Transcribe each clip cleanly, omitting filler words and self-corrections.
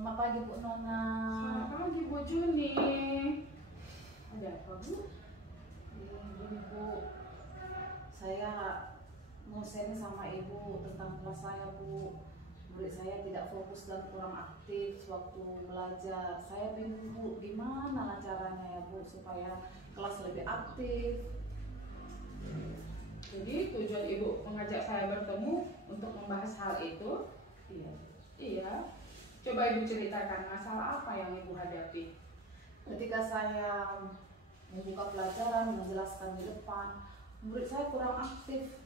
Selamat pagi Bu Nona. Selamat pagi Bu Juni. Ada apa Bu? Ini Bu, saya mau sharing sama Ibu tentang kelas saya Bu. Murid saya tidak fokus dan kurang aktif waktu belajar. Saya bingung Bu, gimana caranya ya Bu supaya kelas lebih aktif. Jadi tujuan Ibu mengajak saya bertemu untuk membahas hal itu? Iya. Iya. Coba Ibu ceritakan masalah apa yang Ibu hadapi. Ketika saya membuka pelajaran, menjelaskan di depan, murid saya kurang aktif.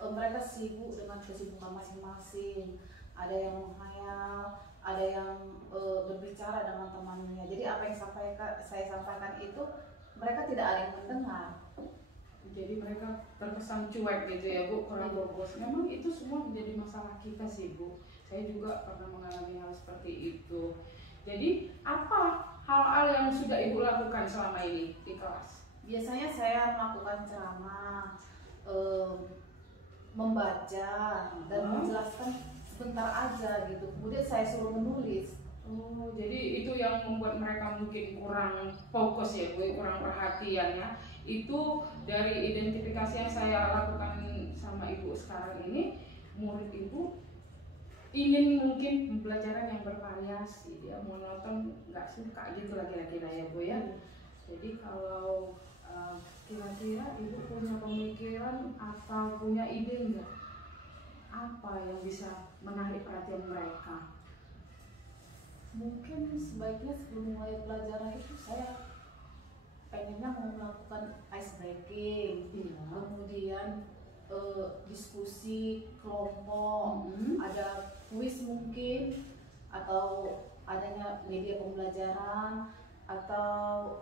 Mereka sibuk dengan kesibukan masing-masing. Ada yang menghayal, ada yang berbicara dengan temannya. Jadi apa yang saya sampaikan itu mereka tidak ada yang mendengar. Jadi mereka terkesan cuek gitu ya Bu, kurang fokus. Memang itu semua menjadi masalah kita sih Bu. Saya juga pernah mengalami hal seperti itu. Jadi apa hal-hal yang sudah Ibu lakukan selama ini di kelas? Biasanya saya melakukan ceramah, membaca dan menjelaskan sebentar aja gitu. Kemudian saya suruh menulis. Oh, jadi itu yang membuat mereka mungkin kurang fokus ya Bu, kurang perhatian ya. Itu dari identifikasi yang saya lakukan sama Ibu sekarang ini, murid Ibu ingin mungkin pembelajaran yang bervariasi, dia monoton, nggak suka gitu lah kira-kira ya Bu ya. Jadi kalau kira-kira Ibu punya pemikiran atau punya ide nggak apa yang bisa menarik perhatian mereka? Mungkin sebaiknya sebelum mulai pelajaran itu saya pengennya mau melakukan ice breaking, kemudian diskusi kelompok, ada kuis mungkin, atau adanya media pembelajaran, atau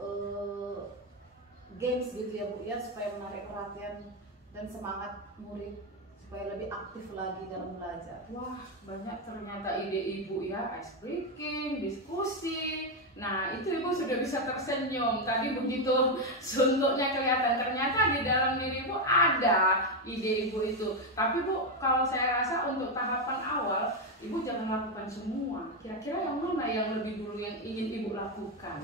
games gitu ya Bu ya, supaya menarik perhatian dan semangat murid supaya lebih aktif lagi dalam belajar. Wah, banyak ternyata ide Ibu ya, ice breaking, diskusi. Nah, itu Ibu sudah bisa tersenyum. Tadi begitu suntuknya kelihatan, ternyata di dalam diri Ibu ada ide Ibu itu. Tapi Bu, kalau saya rasa untuk tahapan awal, Ibu jangan lakukan semua. Kira-kira yang mana yang lebih dulu yang ingin Ibu lakukan?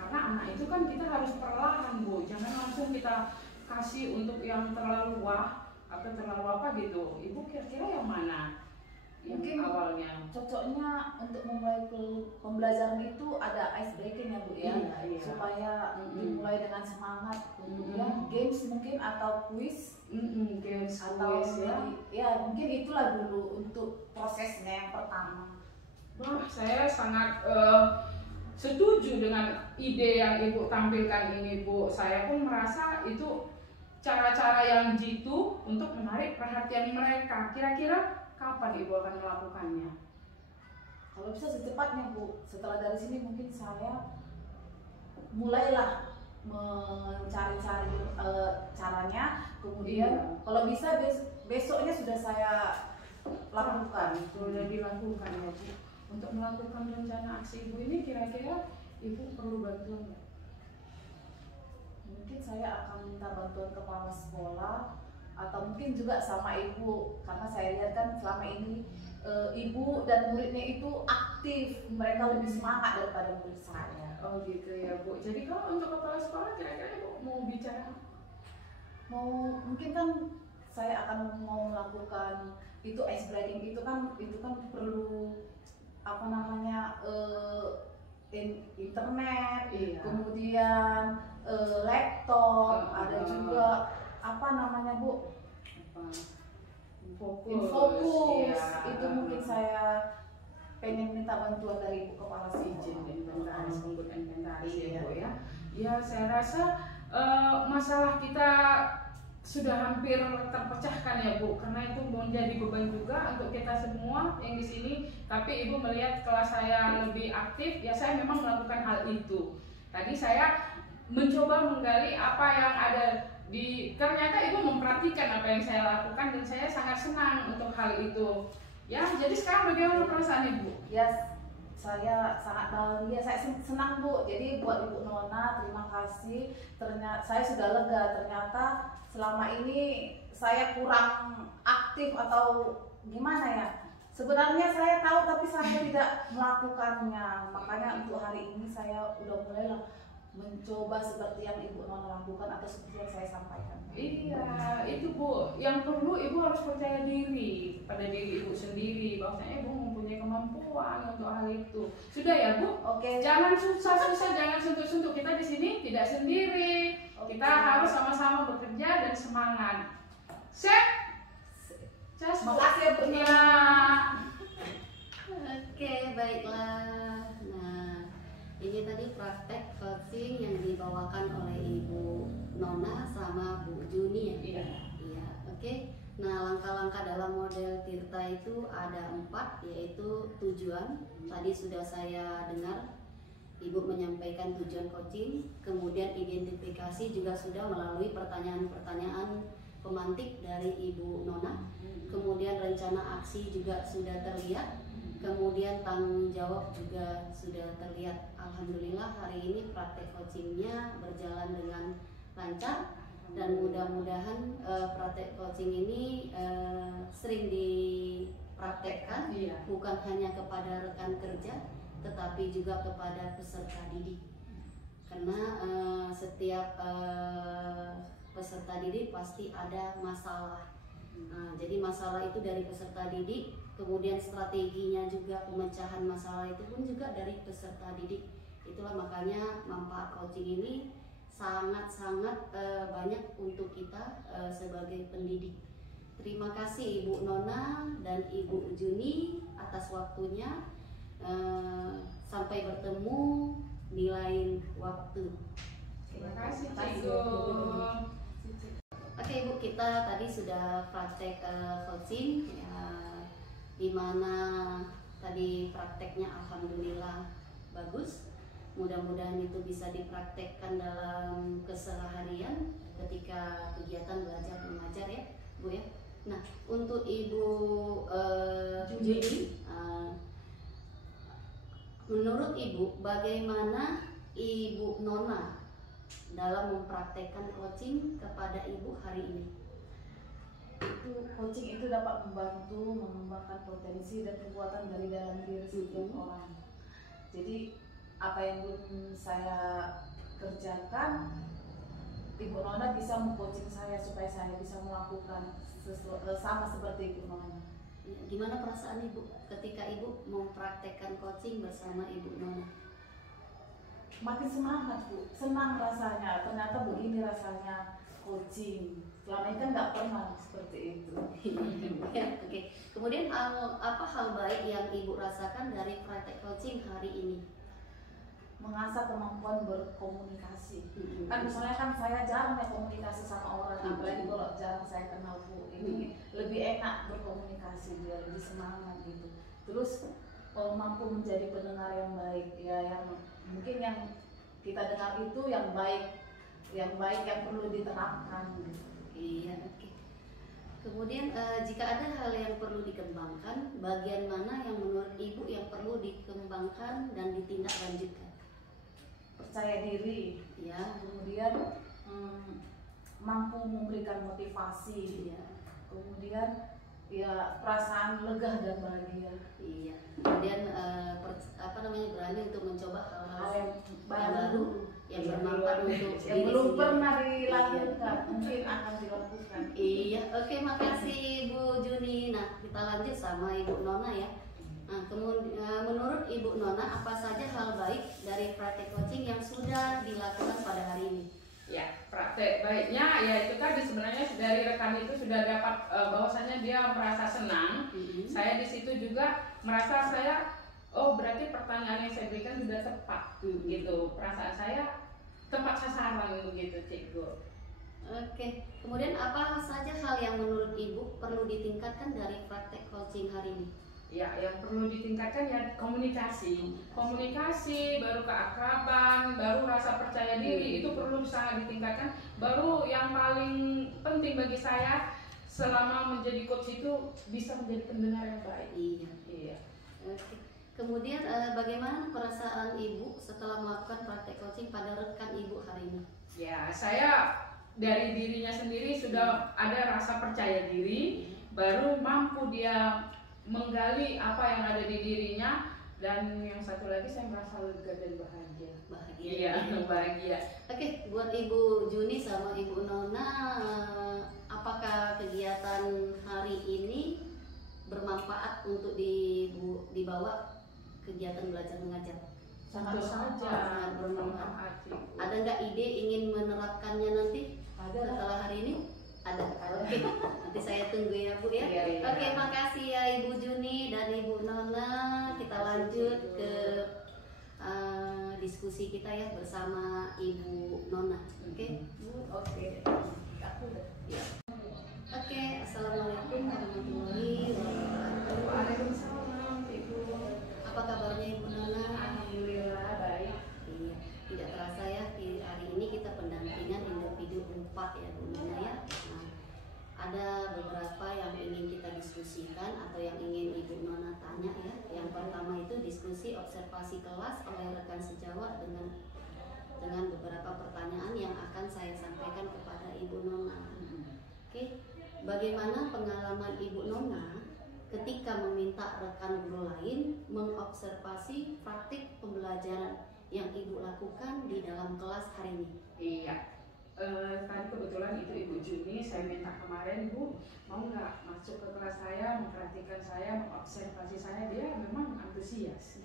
Karena anak itu kan kita harus perlahan Bu, jangan langsung kita kasih untuk yang terlalu wah atau terlalu apa gitu. Ibu kira-kira yang mana? Yang Mungkin awalnya cocoknya untuk memulai pembelajaran itu ada ice breaking ya Bu ya, iya. supaya dimulai dengan semangat. Kemudian games mungkin atau quiz, games, atau quiz, ya mungkin itulah dulu untuk prosesnya yang pertama. Wah, saya sangat setuju dengan ide yang Ibu tampilkan ini Bu. Saya pun merasa itu cara-cara yang jitu untuk menarik perhatian mereka. Kira-kira kapan Ibu akan melakukannya? Kalau bisa secepatnya Bu. Setelah dari sini mungkin saya mulailah mencari-cari caranya. Kemudian kalau bisa besoknya sudah saya lakukan. Sudah dilakukan ya Bu. Untuk melakukan rencana aksi Ibu ini kira-kira Ibu perlu bantuan nggak? Mungkin saya akan minta bantuan kepala sekolah atau mungkin juga sama Ibu, karena saya lihat kan selama ini Ibu dan muridnya itu aktif, mereka lebih semangat daripada murid saya. Oh gitu ya Bu. Jadi kalau untuk kepala sekolah kira-kira Ibu mau bicara apa? Mungkin kan saya akan mau melakukan itu ice breaking, itu kan perlu apa namanya internet, kemudian laptop, ada juga apa namanya Bu, Infokus. Itu mungkin saya pengen minta bantuan dari Ibu Kepala izin inventaris, penggunaan inventaris ya Bu ya. Ya saya rasa masalah kita sudah hampir terpecahkan ya Bu, karena itu menjadi beban juga untuk kita semua yang di sini. Tapi Ibu melihat kelas saya lebih aktif, ya saya memang melakukan hal itu. Tadi saya mencoba menggali apa yang ada di, ternyata Ibu memperhatikan apa yang saya lakukan dan saya sangat senang untuk hal itu. Ya, jadi sekarang bagaimana perasaan Ibu? Ya, saya sangat bahagia, saya senang Bu. Jadi buat Ibu Nona, terima kasih. Ternyata saya sudah lega, ternyata selama ini saya kurang aktif atau gimana ya, Sebenarnya saya tahu tapi saya tidak melakukannya. Makanya untuk hari ini saya udah mulailah mencoba seperti yang Ibu Nona lakukan atau seperti yang saya sampaikan. Iya, itu Bu, yang perlu Ibu harus percaya diri pada diri Ibu sendiri, bahwasanya Ibu mempunyai kemampuan untuk hal itu. Sudah ya Bu? Oke. Jangan susah-susah, jangan suntuk-suntuk. Kita di sini tidak sendiri. Kita harus sama-sama bekerja dan semangat. Sip? Just Makasih ya Bu. Ya. Oke, baiklah. Nah, ini tadi praktek coaching yang dibawakan oleh Ibu Nona sama Bu Juni ya. Iya. Iya, oke. Nah, langkah-langkah dalam model Tirta itu ada 4, yaitu tujuan. Tadi sudah saya dengar Ibu menyampaikan tujuan coaching, kemudian identifikasi juga sudah melalui pertanyaan-pertanyaan pemantik dari Ibu Nona. Kemudian rencana aksi juga sudah terlihat. Kemudian tanggung jawab juga sudah terlihat. Alhamdulillah hari ini praktek coachingnya berjalan dengan lancar dan mudah-mudahan praktek coaching ini sering dipraktekkan, Iya. bukan hanya kepada rekan kerja tetapi juga kepada peserta didik, karena setiap peserta didik pasti ada masalah. Nah, jadi masalah itu dari peserta didik, kemudian strateginya juga pemecahan masalah itu pun juga dari peserta didik. Itulah makanya manfaat coaching ini sangat-sangat banyak untuk kita sebagai pendidik. Terima kasih Ibu Nona dan Ibu Juni atas waktunya. Sampai bertemu di lain waktu. Terima kasih Cikgu. Oke Ibu, kita tadi sudah praktek coaching ya, dimana tadi prakteknya alhamdulillah bagus. Mudah-mudahan itu bisa dipraktekkan dalam keseharian ketika kegiatan belajar mengajar ya Bu ya. Nah, untuk Ibu Juni, menurut Ibu bagaimana Ibu Nona dalam mempraktekkan coaching kepada Ibu hari ini? Itu coaching itu dapat membantu mengembangkan potensi dan kekuatan dari dalam diri setiap orang. Jadi apa yang belum saya kerjakan, Ibu Nona bisa mengcoaching saya supaya saya bisa melakukan sama seperti Ibu Nona. Gimana perasaan Ibu ketika Ibu mempraktekkan coaching bersama Ibu Nona? Makin semangat Bu, senang rasanya. Ternyata begini rasanya coaching. Selama ini kan nggak pernah seperti itu. Ya, oke. Kemudian apa hal baik yang Ibu rasakan dari praktek coaching hari ini? Mengasah kemampuan berkomunikasi. Kan misalnya kan saya jarang ya komunikasi sama orang, apalagi kalau jarang saya kenal Bu. Ini lebih enak berkomunikasi, dia lebih semangat gitu. Terus mampu menjadi pendengar yang baik, ya yang mungkin yang kita dengar itu yang baik yang perlu diterapkan gitu. Iya, oke. Kemudian jika ada hal yang perlu dikembangkan, bagian mana yang menurut Ibu yang perlu dikembangkan dan ditindaklanjutkan? Percaya diri, Ya, kemudian mampu memberikan motivasi, iya, kemudian ya perasaan lega dan bahagia. iya. Kemudian berani untuk mencoba hal-hal yang baru yang bermanfaat untuk yang diri belum sendiri. pernah dilakukan, mungkin akan dilakukan. Iya, oke, makasih Ibu Juni. Nah, kita lanjut sama Ibu Nona ya. Nah, kemudian menurut Ibu Nona apa saja hal baik dari praktek coaching yang sudah dilakukan pada hari ini? Ya, praktek baiknya ya itu tadi sebenarnya dari rekan itu sudah dapat bahwasanya dia merasa senang. Saya di situ juga merasa saya berarti pertanyaan yang saya berikan sudah tepat gitu. Perasaan saya tepat sasaran begitu Cikgu. Oke, kemudian apa saja hal yang menurut Ibu perlu ditingkatkan dari praktek coaching hari ini? Ya, yang perlu ditingkatkan ya komunikasi, baru keakraban, baru rasa percaya diri itu perlu sangat ditingkatkan. Baru yang paling penting bagi saya selama menjadi coach itu bisa menjadi pendengar yang baik. Iya. Oke. Kemudian bagaimana perasaan Ibu setelah melakukan praktek coaching pada rekan Ibu hari ini? Ya, saya dari dirinya sendiri sudah ada rasa percaya diri, baru mampu dia menggali apa yang ada di dirinya, dan yang satu lagi saya merasa lega dan bahagia. Bahagia. Iya, bahagia. Oke, buat Ibu Juni sama Ibu Nona, apakah kegiatan hari ini bermanfaat untuk dibawa kegiatan belajar mengajar? Tentu saja sangat bermanfaat. Ada nggak ide ingin menerapkannya nanti setelah hari ini? Ada. Oke, nanti saya tunggu ya Bu ya. Iya. Oke, makasih ya Ibu Juni dan Ibu Nona. Kita lanjut ke diskusi kita ya bersama Ibu Nona. Oke, Bu. Oke. Aku udah. Ya. Oke, assalamualaikum warahmatullahi wabarakatuh. Waalaikumsalam, Ibu. Apa kabarnya Ibu Nona? Alhamdulillah baik. Iya, tidak terasa ya hari ini kita pendampingan individu 4 ya Bu Nona ya. Nah, ada beberapa yang ingin kita diskusikan atau yang ingin Ibu Nona tanya ya. Yang pertama itu diskusi observasi kelas oleh rekan sejawat dengan beberapa pertanyaan yang akan saya sampaikan kepada Ibu Nona. Oke, bagaimana pengalaman Ibu Nona ketika meminta rekan guru lain mengobservasi praktik pembelajaran yang Ibu lakukan di dalam kelas hari ini? Iya. Tadi kebetulan itu Ibu Juni, saya minta kemarin, Bu, mau nggak masuk ke kelas saya, memperhatikan saya, mengobservasi saya. Dia memang antusias.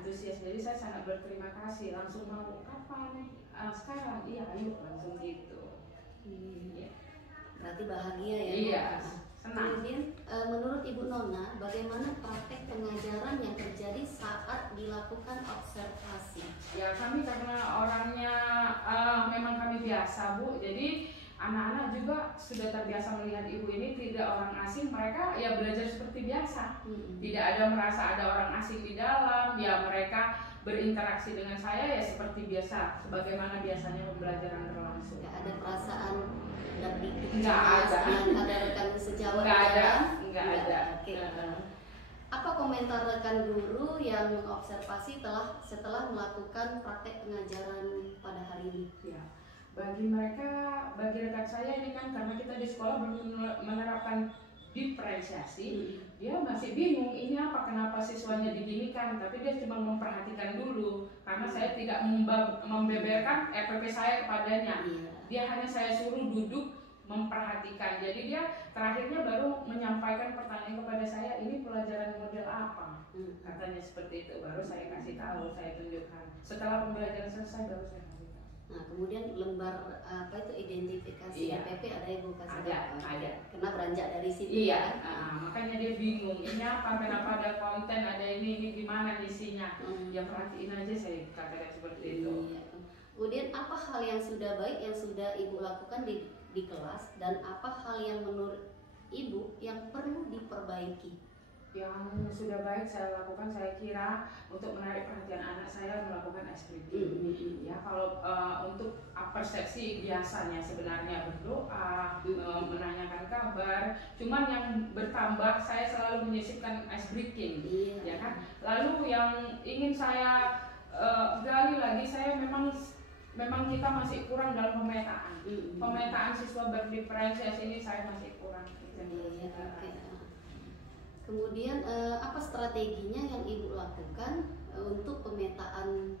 Jadi saya sangat berterima kasih. Langsung mau kapan? Sekarang, iya, ayo langsung gitu. Iya. Berarti bahagia ya? Iya, senang. Kemudian menurut Ibu Nona, bagaimana praktek pengajaran yang terjadi saat dilakukan observasi? Ya kami karena orangnya memang kami biasa, Bu, jadi anak-anak juga sudah terbiasa melihat ibu ini tidak orang asing, mereka ya belajar seperti biasa. Tidak ada merasa ada orang asing di dalam, ya mereka berinteraksi dengan saya ya seperti biasa, sebagaimana biasanya pembelajaran berlangsung. Nggak ada perasaan dan Nggak ada. Ada rekan sejawat? Nggak ada. Oke. Apa komentar rekan guru yang mengobservasi setelah melakukan praktek pengajaran pada hari ini? Ya, bagi rekan saya ini kan karena kita di sekolah belum menerapkan diferensiasi, dia masih bingung ini apa, kenapa siswanya diginikan, tapi dia cuma memperhatikan dulu karena saya tidak membeberkan EPP saya kepadanya. Dia hanya saya suruh duduk memperhatikan, jadi dia terakhirnya baru menyampaikan pertanyaan kepada saya, ini pelajaran model apa, katanya seperti itu. Baru saya kasih tahu, saya tunjukkan. Setelah pembelajaran selesai baru saya kasih tahu. Nah, kemudian lembar apa itu identifikasi EPP ada Ibu kasih tahu? Ada. Karena beranjak dari situ. Iya, makanya dia bingung. Ini apa? Kenapa ada konten? Ada ini gimana isinya? Ya perhatiin aja, saya katakan seperti itu. Iya. Kemudian apa hal yang sudah baik yang sudah Ibu lakukan di kelas dan apa hal yang menurut Ibu yang perlu diperbaiki? Yang sudah baik saya lakukan, saya kira untuk menarik perhatian anak saya melakukan ice breaking. Ya, kalau untuk persepsi biasanya sebenarnya berdoa, menanyakan kabar. Cuman yang bertambah saya selalu menyisipkan ice breaking, ya kan. Lalu yang ingin saya gali lagi, saya memang kita masih kurang dalam pemetaan. Pemetaan siswa berdiferensiasi ini saya masih kurang. Kemudian apa strateginya yang Ibu lakukan untuk pemetaan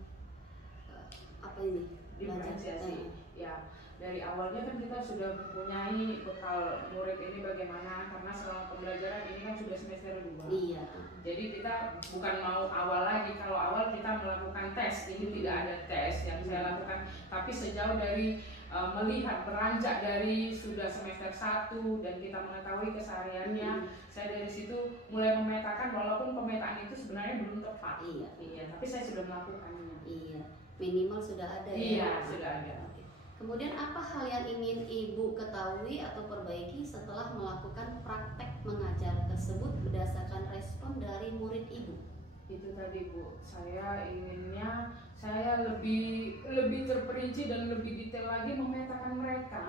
apa ini? Diferensiasi. Ya, dari awalnya kan kita sudah mempunyai bekal murid ini bagaimana, karena selama pembelajaran ini kan sudah semester 2. Iya. Jadi kita bukan mau awal lagi. Kalau awal kita melakukan tes, ini tidak ada tes yang saya lakukan. Tapi sejauh dari melihat beranjak dari sudah semester 1 dan kita mengetahui kesehariannya, saya dari situ mulai memetakan, walaupun pemetaan itu sebenarnya belum tepat. Iya, tapi saya sudah melakukannya. Iya, minimal sudah ada ya. Iya, sudah ada. Oke. Kemudian apa hal yang ingin Ibu ketahui atau perbaiki setelah melakukan praktek mengajar tersebut berdasarkan respon dari murid Ibu? Itu tadi, Bu, saya inginnya saya lebih terperinci dan lebih detail lagi memetakan mereka,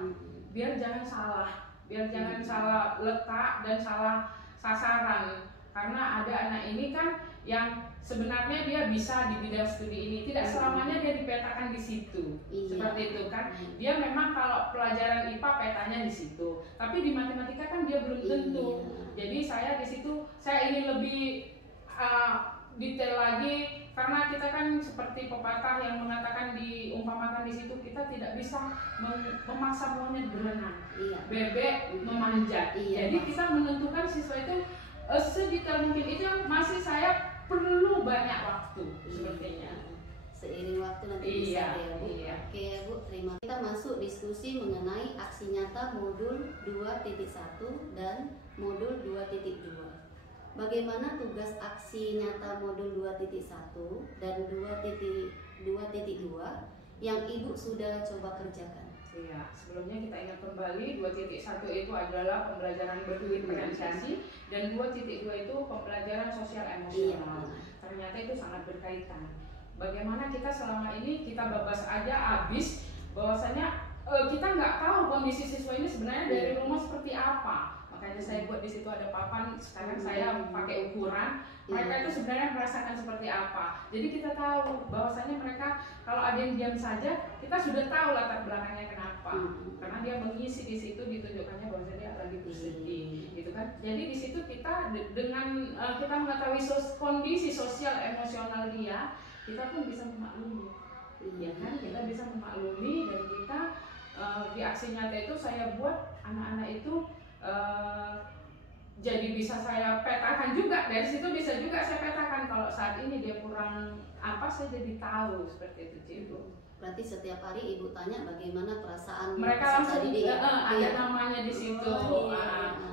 biar jangan salah letak dan salah sasaran. Karena ada anak ini kan yang sebenarnya dia bisa di bidang studi ini, tidak selamanya dia dipetakan di situ. Seperti itu kan. Dia memang kalau pelajaran IPA petanya di situ, tapi di matematika kan dia belum tentu. Jadi saya di situ saya ingin lebih detail lagi, karena kita kan seperti pepatah yang mengatakan diumpamakan di situ, kita tidak bisa memaksa monyet berenang, bebek memanjat. Jadi kita menentukan siswa itu sedetail mungkin. Itu yang masih saya perlu banyak waktu sepertinya. Seiring waktu nanti bisa ya Bu. Oke ya Bu, terima kasih. Kita masuk diskusi mengenai aksi nyata modul 2.1 dan modul 2.2. Bagaimana tugas aksi nyata modul 2.1 dan 2.2 yang Ibu sudah coba kerjakan? Iya, sebelumnya kita ingat kembali 2.1 itu adalah pembelajaran berdifferensiasi dan 2.2 itu pembelajaran sosial emosional. Ternyata itu sangat berkaitan. Bagaimana kita selama ini kita babas aja habis, bahwasanya kita nggak tahu kondisi siswa ini sebenarnya dari rumah seperti apa. Makanya saya buat di situ ada papan. Sekarang saya pakai ukuran. Mereka itu sebenarnya merasakan seperti apa. Jadi kita tahu bahwasanya mereka kalau ada yang diam saja, kita sudah tahu latar belakangnya kenapa. Karena dia mengisi di situ ditunjukkannya bahwa dia lagi bersedih, gitu kan. Jadi di situ kita dengan kita mengetahui kondisi sosial emosional dia, kita pun bisa memaklumi. Ya kan? Kita bisa memaklumi, dan kita di aksi nyata itu saya buat anak-anak itu jadi bisa saya petakan juga. Dari situ bisa juga saya petakan kalau saat ini dia kurang apa, saya jadi tahu seperti itu Ibu. Berarti setiap hari Ibu tanya bagaimana perasaan mereka langsung ada namanya di situ.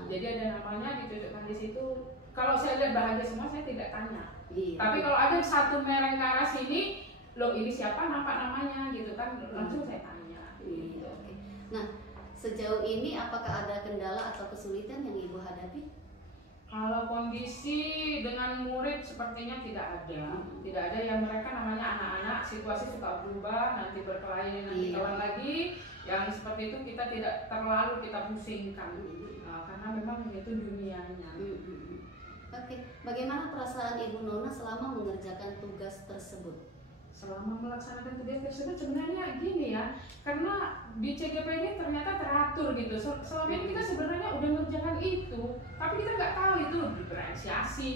Jadi ada namanya ditunjukkan di situ. Kalau saya lihat bahagia semua saya tidak tanya. Tapi kalau ada satu mereng ke arah sini, loh ini siapa, nampak namanya gitu kan, langsung saya tanya. Gitu. Nah, sejauh ini apakah ada kendala atau kesulitan yang Ibu hadapi? Kalau kondisi dengan murid sepertinya tidak ada. Tidak ada, yang mereka namanya anak-anak, situasi suka berubah, nanti berkelahi, nanti kawan lagi. Yang seperti itu kita tidak terlalu kita pusingkan. Karena memang itu dunianya. Oke, bagaimana perasaan Ibu Nona selama mengerjakan tugas tersebut? Selama melaksanakan tugas tersebut sebenarnya gini ya, karena di CGP ini ternyata teratur gitu. Selama ini kita sebenarnya udah mengerjakan itu, tapi kita nggak tahu itu diferensiasi.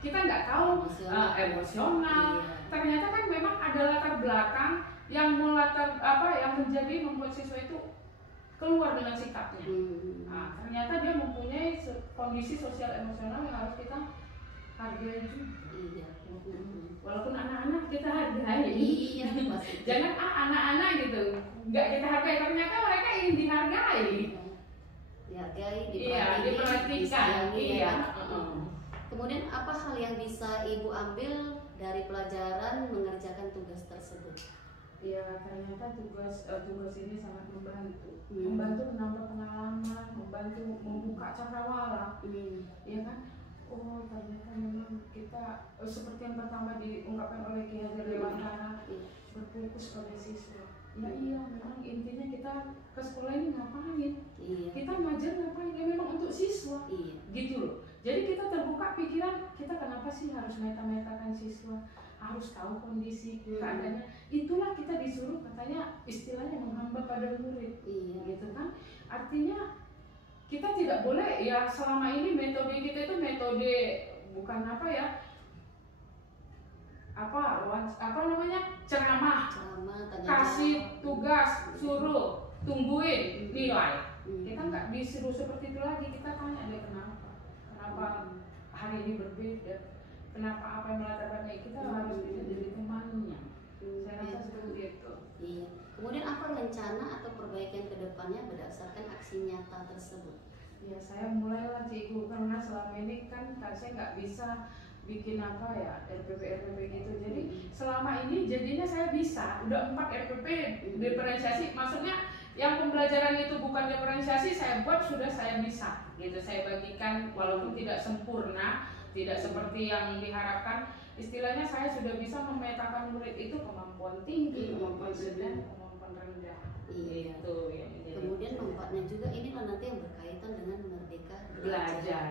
Kita nggak tahu emosional. Ternyata kan memang ada latar belakang yang yang menjadi membuat siswa itu keluar dengan sikapnya. Ternyata dia mempunyai kondisi sosial emosional yang harus kita hargai juga. Walaupun anak-anak kita hargai, jangan anak-anak gitu nggak kita hargai, ternyata mereka ingin dihargai, diperhatikan. Kemudian apa hal yang bisa Ibu ambil dari pelajaran mengerjakan tugas tersebut? Ya, ternyata tugas ini sangat membantu, menambah pengalaman, membantu membuka cakrawala, ya kan? Oh, ternyata memang kita seperti yang pertama diungkapkan oleh Ki Hajar Dewantara, berfokus pada siswa. Ya iya, memang intinya kita ke sekolah ini ngapain? Kita ngajar ngapain? Ya memang untuk siswa, gitu loh. Jadi kita terbuka pikiran, kita kenapa sih harus meta-metakan siswa? Harus tahu kondisi keadaannya. Itulah kita disuruh, katanya istilahnya menghamba pada murid, gitu kan? Artinya kita tidak boleh ya, selama ini metode kita itu metode bukan ceramah, kasih tugas, suruh, tungguin nilai. Kita nggak disuruh seperti itu lagi. Kita tanya deh kenapa hari ini berbeda, kenapa apa yang melatar belakang kita harus bisa jadi temannya. Saya rasa seperti itu. Kemudian apa rencana atau perbaikan kedepannya berdasarkan aksi nyata tersebut? Ya, saya mulailah Cikgu, karena selama ini kan saya nggak bisa bikin RPP gitu. Jadi selama ini jadinya saya bisa, udah 4 RPP diferensiasi, maksudnya yang pembelajaran itu bukan diferensiasi saya buat sudah saya bisa gitu. Saya bagikan walaupun tidak sempurna, tidak seperti yang diharapkan. Istilahnya saya sudah bisa memetakan murid itu kemampuan tinggi, kemampuan sedang, kemampuan rendah. Itu ya. Kemudian manfaatnya juga inilah nanti yang berkaitan dengan merdeka belajar.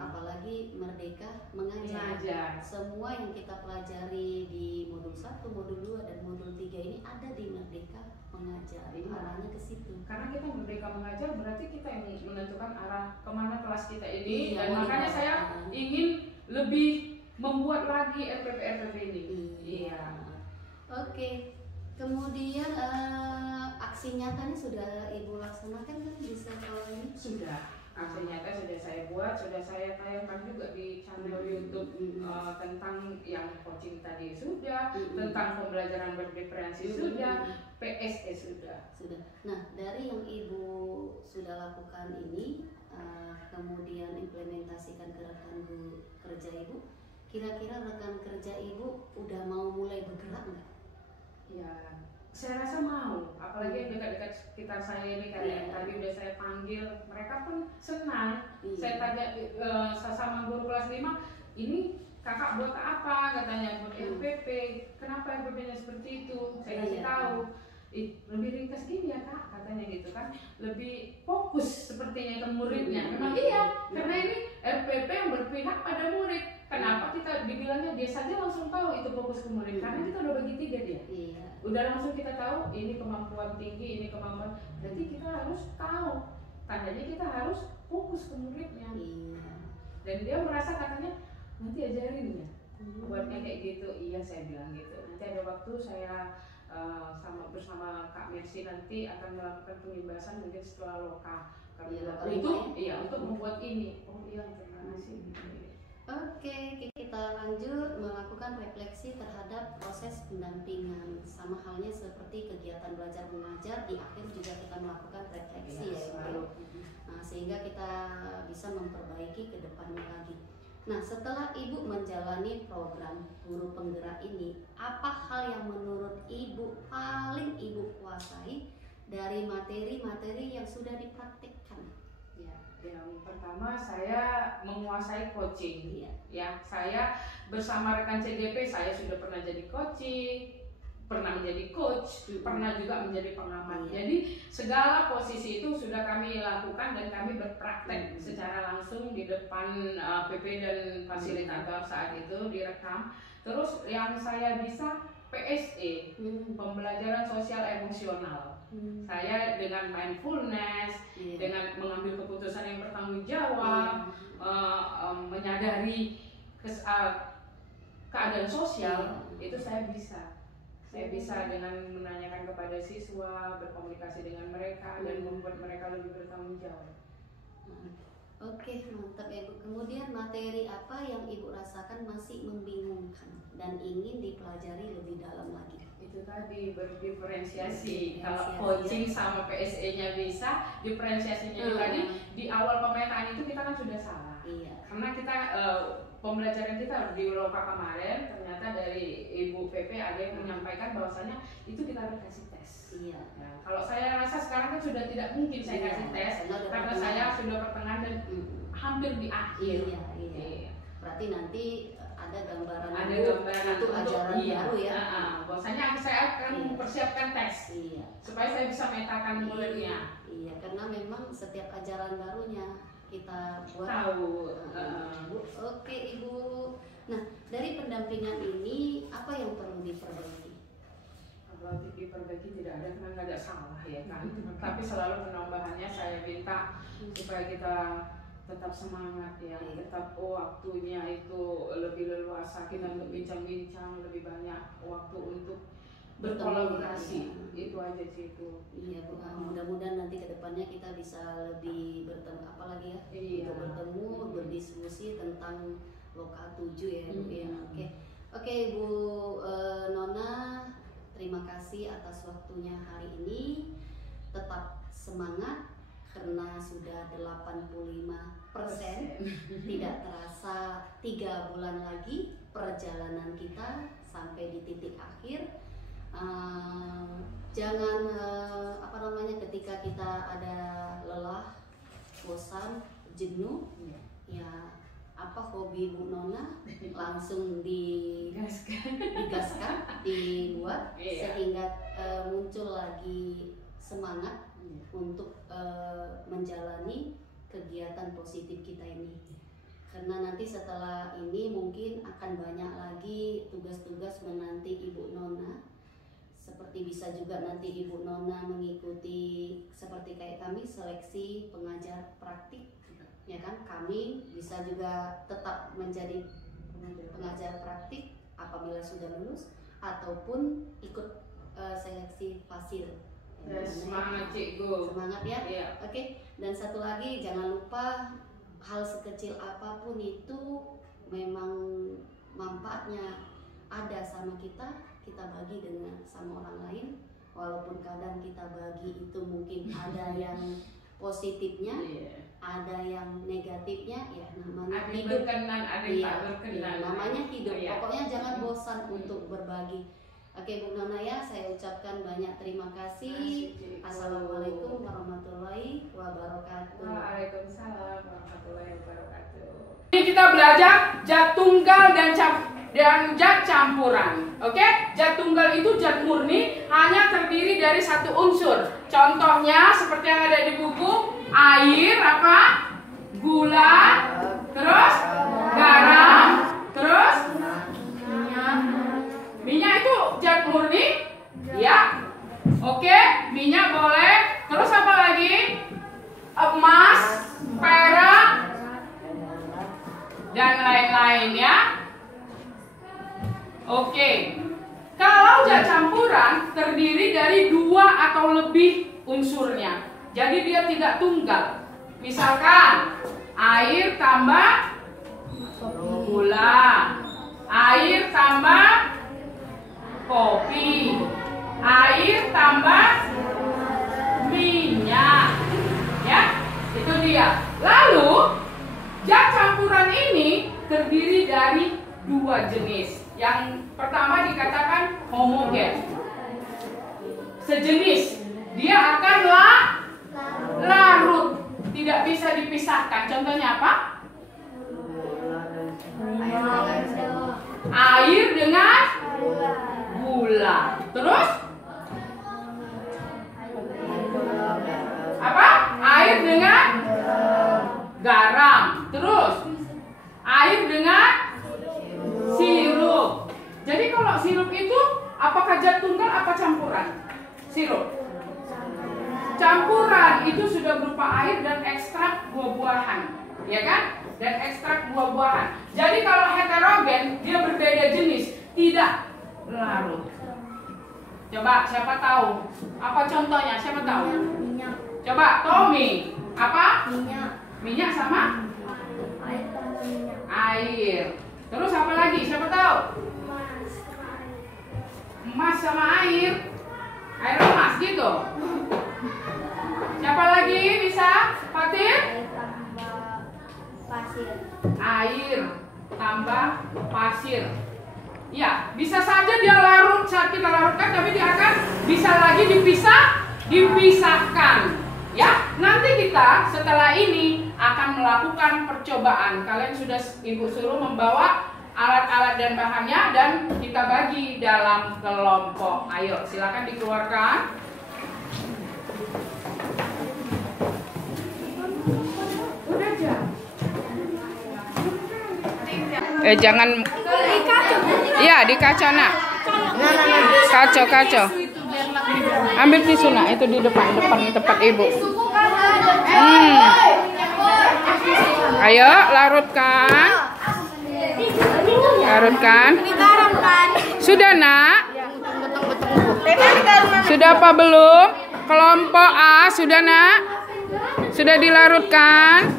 Apalagi Merdeka Mengajar. Semua yang kita pelajari di modul 1, modul 2, dan modul 3 ini ada di Merdeka Mengajar. Arahnya ke situ. Karena kita Merdeka Mengajar berarti kita yang menentukan arah kemana kelas kita ini, dan makanya saya ingin lebih membuat lagi RPP ini. Iya. Oke. Kemudian aksi nyatanya sudah Ibu laksanakan kan di sekolah ini? Sudah. Aksi nyata sudah saya buat, sudah saya tayangkan juga di channel YouTube tentang yang coaching tadi sudah, tentang pembelajaran berdiferensi sudah, PSE sudah. Nah, dari yang Ibu sudah lakukan ini, kemudian implementasikan ke rekan kerja Ibu, kira-kira rekan kerja Ibu udah mau mulai bergerak nggak? Ya, saya rasa mau, apalagi yang dekat-dekat sekitar saya ini kayak yang tadi udah saya panggil, mereka pun senang. Saya tanya sama guru kelas 5, ini kakak buat apa? Katanya buat RPP. Kenapa RPP-nya seperti itu? Saya kasih tahu. Lebih ringkas gini ya kak, katanya gitu kan, lebih fokus sepertinya ke muridnya. Memang iya, karena ini RPP yang berpihak pada murid. Kenapa kita dibilangnya dia saja langsung tahu itu fokus ke murid? Karena kita udah bagi 3 dia. Udah langsung kita tahu ini kemampuan tinggi, ini kemampuan. Berarti kita harus tahu. Tandanya kita harus fokus ke muridnya. Dan dia merasa katanya nanti ajarin ya. Buatnya kayak gitu. Iya saya bilang gitu. Nanti ada waktu saya bersama Kak Mercy nanti akan melakukan pengimbasan mungkin setelah loka. Untuk membuat ini. Oh iya, terima kasih. Oke, kita lanjut melakukan refleksi terhadap proses pendampingan. Sama halnya seperti kegiatan belajar mengajar, di akhir juga kita melakukan refleksi ya Ibu. Nah, sehingga kita bisa memperbaiki ke depannya lagi. Nah, setelah Ibu menjalani program guru penggerak ini, apa hal yang menurut Ibu paling Ibu kuasai dari materi-materi yang sudah dipraktikkan? Ya, yang pertama saya menguasai coaching. Ya, saya bersama rekan CGP saya sudah pernah jadi coaching, pernah menjadi coach, pernah juga menjadi pengamat. Jadi segala posisi itu sudah kami lakukan dan kami berpraktek secara langsung di depan PP dan fasilitator saat itu direkam. Terus yang saya bisa PSE, pembelajaran sosial emosional. Saya dengan mindfulness, dengan mengambil keputusan yang bertanggung jawab, menyadari keadaan sosial, itu saya bisa. Saya bisa dengan menanyakan kepada siswa, berkomunikasi dengan mereka, dan membuat mereka lebih bertanggung jawab. Oke, mantap ya Bu. Kemudian materi apa yang Ibu rasakan masih membingungkan dan ingin dipelajari lebih dalam lagi? Itu tadi berdiferensiasi. Kalau coaching sama PSE-nya bisa, diferensiasinya tadi di awal pemetaan itu kita kan sudah salah. Karena kita pembelajaran kita di Loka kemarin ternyata dari Ibu PP ada yang menyampaikan bahwasanya itu kita harus kasih tes. Nah, kalau saya rasa sekarang kan sudah tidak mungkin saya kasih tes karena saya sudah pertengahan dan hampir di akhir. Berarti nanti ada gambaran itu ajaran baru ya. Bahwasanya saya akan mempersiapkan tes supaya saya bisa metakan muridnya. Karena memang setiap ajaran barunya kita buat tahu. Oke Ibu. Nah, dari pendampingan ini apa yang perlu diperbaiki? Kalau diperbaiki tidak ada, karena nggak ada salah ya kan. Tapi selalu penambahannya saya minta supaya kita tetap semangat ya, tetap waktunya itu lebih leluasa, kita untuk bincang-bincang, lebih banyak waktu untuk berkolaborasi. Itu aja sih itu. Iya Bu, mudah-mudahan nanti kedepannya kita bisa lebih bertemu, apalagi ya, untuk bertemu, berdiskusi tentang Loka 7 ya Bu ya. Oke Ibu Nona, terima kasih atas waktunya hari ini. Tetap semangat karena sudah 85%. Tidak terasa 3 bulan lagi perjalanan kita sampai di titik akhir. Jangan ketika kita ada lelah, bosan, jenuh, ya apa hobi Bu Nona langsung digaskan, dibuat sehingga muncul lagi semangat untuk menjalani kegiatan positif kita ini. karena nanti setelah ini mungkin akan banyak lagi tugas-tugas menanti Ibu Nona. Seperti bisa juga nanti Ibu Nona mengikuti seperti kayak kami seleksi pengajar praktik, ya kan? Kami bisa juga tetap menjadi pengajar praktik apabila sudah lulus ataupun ikut seleksi fasil. Semangat cikgu. Semangat ya. Iya. Oke. Dan satu lagi, jangan lupa hal sekecil apapun itu memang manfaatnya ada sama kita bagi dengan sama orang lain. Walaupun kadang kita bagi itu mungkin ada yang positifnya, ada yang negatifnya, ya namanya Ada hidup. berkenan, ada yang tak berkenan. Namanya hidup. Iya. Pokoknya jangan bosan untuk berbagi. Oke Bu Nona ya, saya ucapkan banyak terima kasih. Assalamualaikum warahmatullahi wabarakatuh. Waalaikumsalam warahmatullahi wabarakatuh. Ini kita belajar zat tunggal dan zat campuran. Oke? Zat tunggal itu zat murni, hanya terdiri dari satu unsur. Contohnya seperti yang ada di buku, air apa? Gula, terus garam, terus minyak itu zat murni, ya. Oke, minyak boleh. Terus apa lagi? Emas, perak, dan lain-lain ya. Oke. Kalau zat campuran terdiri dari 2 atau lebih unsurnya. Jadi dia tidak tunggal. Misalkan air tambah gula, air tambah kopi, air tambah minyak, ya, itu dia. Lalu zat campuran ini terdiri dari 2 jenis. Yang pertama dikatakan homogen, sejenis, dia akan larut, tidak bisa dipisahkan. Contohnya apa? Air dengan gula. Terus apa? Air dengan garam. Terus air dengan sirup. Jadi kalau sirup itu apakah zat tunggal apa campuran? Sirup. Campuran itu sudah berupa air dan ekstrak buah-buahan, ya kan? Dan ekstrak buah-buahan. Jadi kalau heterogen dia berbeda jenis, tidak larut. Coba siapa tahu? Apa contohnya? Siapa tahu? Minyak. Coba Tommy. Apa? Minyak. Minyak sama Air tambah minyak. air. Terus apa lagi? Siapa tahu? Emas sama air. Air emas gitu. Siapa lagi bisa? Fatir? Air tambah pasir. Air tambah pasir. Ya, bisa saja dia larut saat kita larutkan, tapi dia akan bisa lagi dipisahkan. Ya, nanti kita setelah ini akan melakukan percobaan. Kalian sudah Ibu suruh membawa alat-alat dan bahannya dan kita bagi dalam kelompok. Ayo, silakan dikeluarkan. Udah aja. Jangan. Iya, di kaca nak. Kaca. Ambil tisu nak, itu di depan tempat ibu. Ayo, larutkan. Ini garam kan? Sudah nak? Sudah apa belum? Kelompok A sudah nak? Sudah dilarutkan?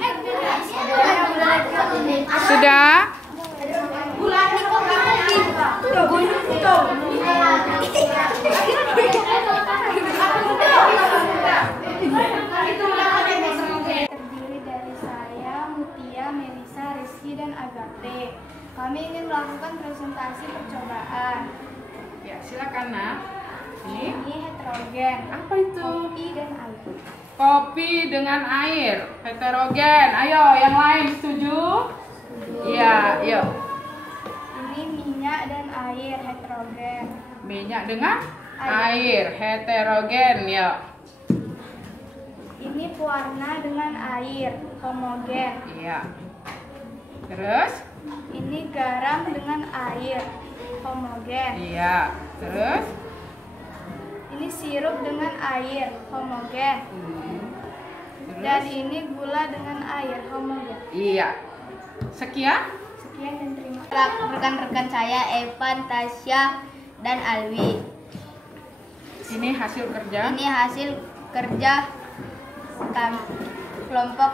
Sudah? Terdiri dari saya, Mutia, Melisa, Rizky, dan Agate. Kami ingin melakukan presentasi percobaan. Ya, silakan nak. Ini heterogen. Apa itu? Kopi dan air. Kopi dengan air, heterogen. Ayo, yang lain setuju? Iya, yuk. Ini minyak dan air heterogen. Minyak dengan air, heterogen, yuk. Ini pewarna dengan air homogen. Iya. Terus? Ini garam dengan air homogen. Iya. Terus? Ini sirup dengan air homogen. Terus? Dan ini gula dengan air homogen. Iya. Sekian? Sekian dan terima kasih. Rekan-rekan saya Evan, Tasya, dan Alwi. Ini hasil kerja. Ini hasil kerja kelompok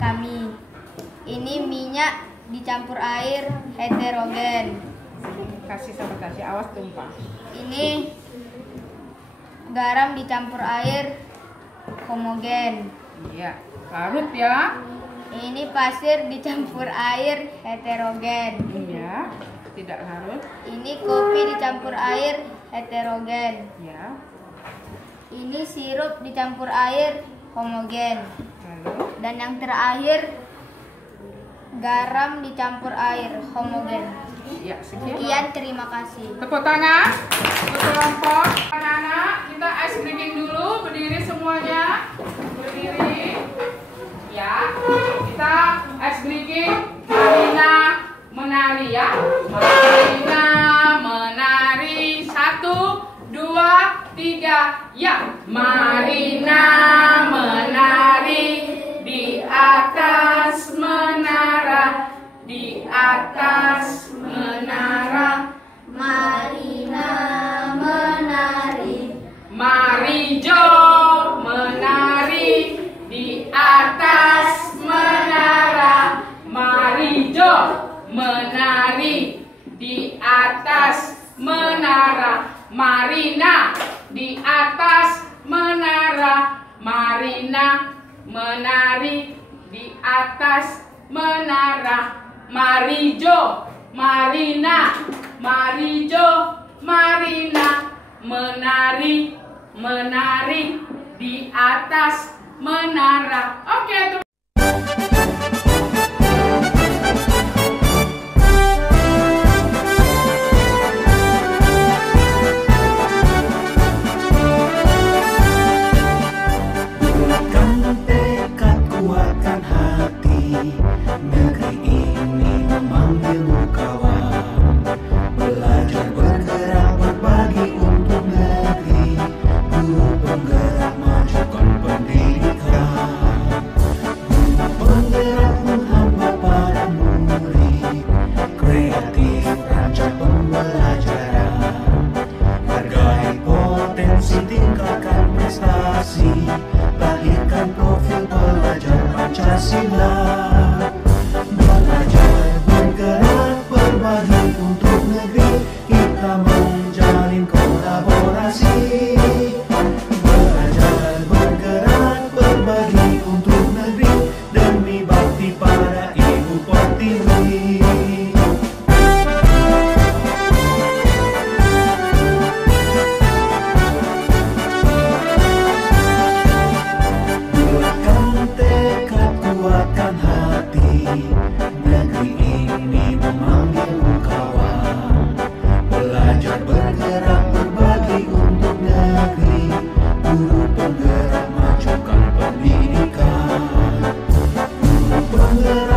kami. Ini minyak dicampur air heterogen. Kasih sama Tasya, awas tumpah. Ini garam dicampur air homogen. Iya. Larut ya. Ini pasir dicampur air heterogen. Iya. Tidak larut. Ini kopi dicampur air heterogen. Ya. Ini sirup dicampur air homogen. Lalu? Dan yang terakhir garam dicampur air homogen. Ya, sekian. Sekian, terima kasih. Tepuk tangan untuk kelompok anak-anak. Kita ice breaking dulu, berdiri semuanya. Berdiri. Ya. Kita ice breaking. Marina menari ya. Marina menari. 1, 2, 3. Ya. Marina menari di atas menara. Di atas menara. Marina menari. Marijo menari di atas menara. Marijo menari di atas menara. Marina di atas menara. Marina menari di atas menara. Marijo, Marina, Marijo, Marina menari, menari di atas menara. Oke, Bulatkan tekad, kuatkan hati. Negeri ini memanggilmu kawan. Belajar bergerak berbagi untuk negeri. Guru penggerak majukan pendidikan. Guru penggerak menghamba para murid. Kreatif rancang pembelajaran. Hargai potensi, tingkatkan prestasi. Lahirkan profil pelajar Pancasila. Belajar bergerak berbagi untuk negeri. Kita menjalin kolaborasi. Belajar bergerak berbagi untuk negeri. Demi bakti pada Ibu Pertiwi. Bulatkan tekad, kuatkan hati. Negeri ini memanggilmu kawan. Belajar bergerak berbagi untuk negeri. Guru penggerak majukan pendidikan. Guru penggerak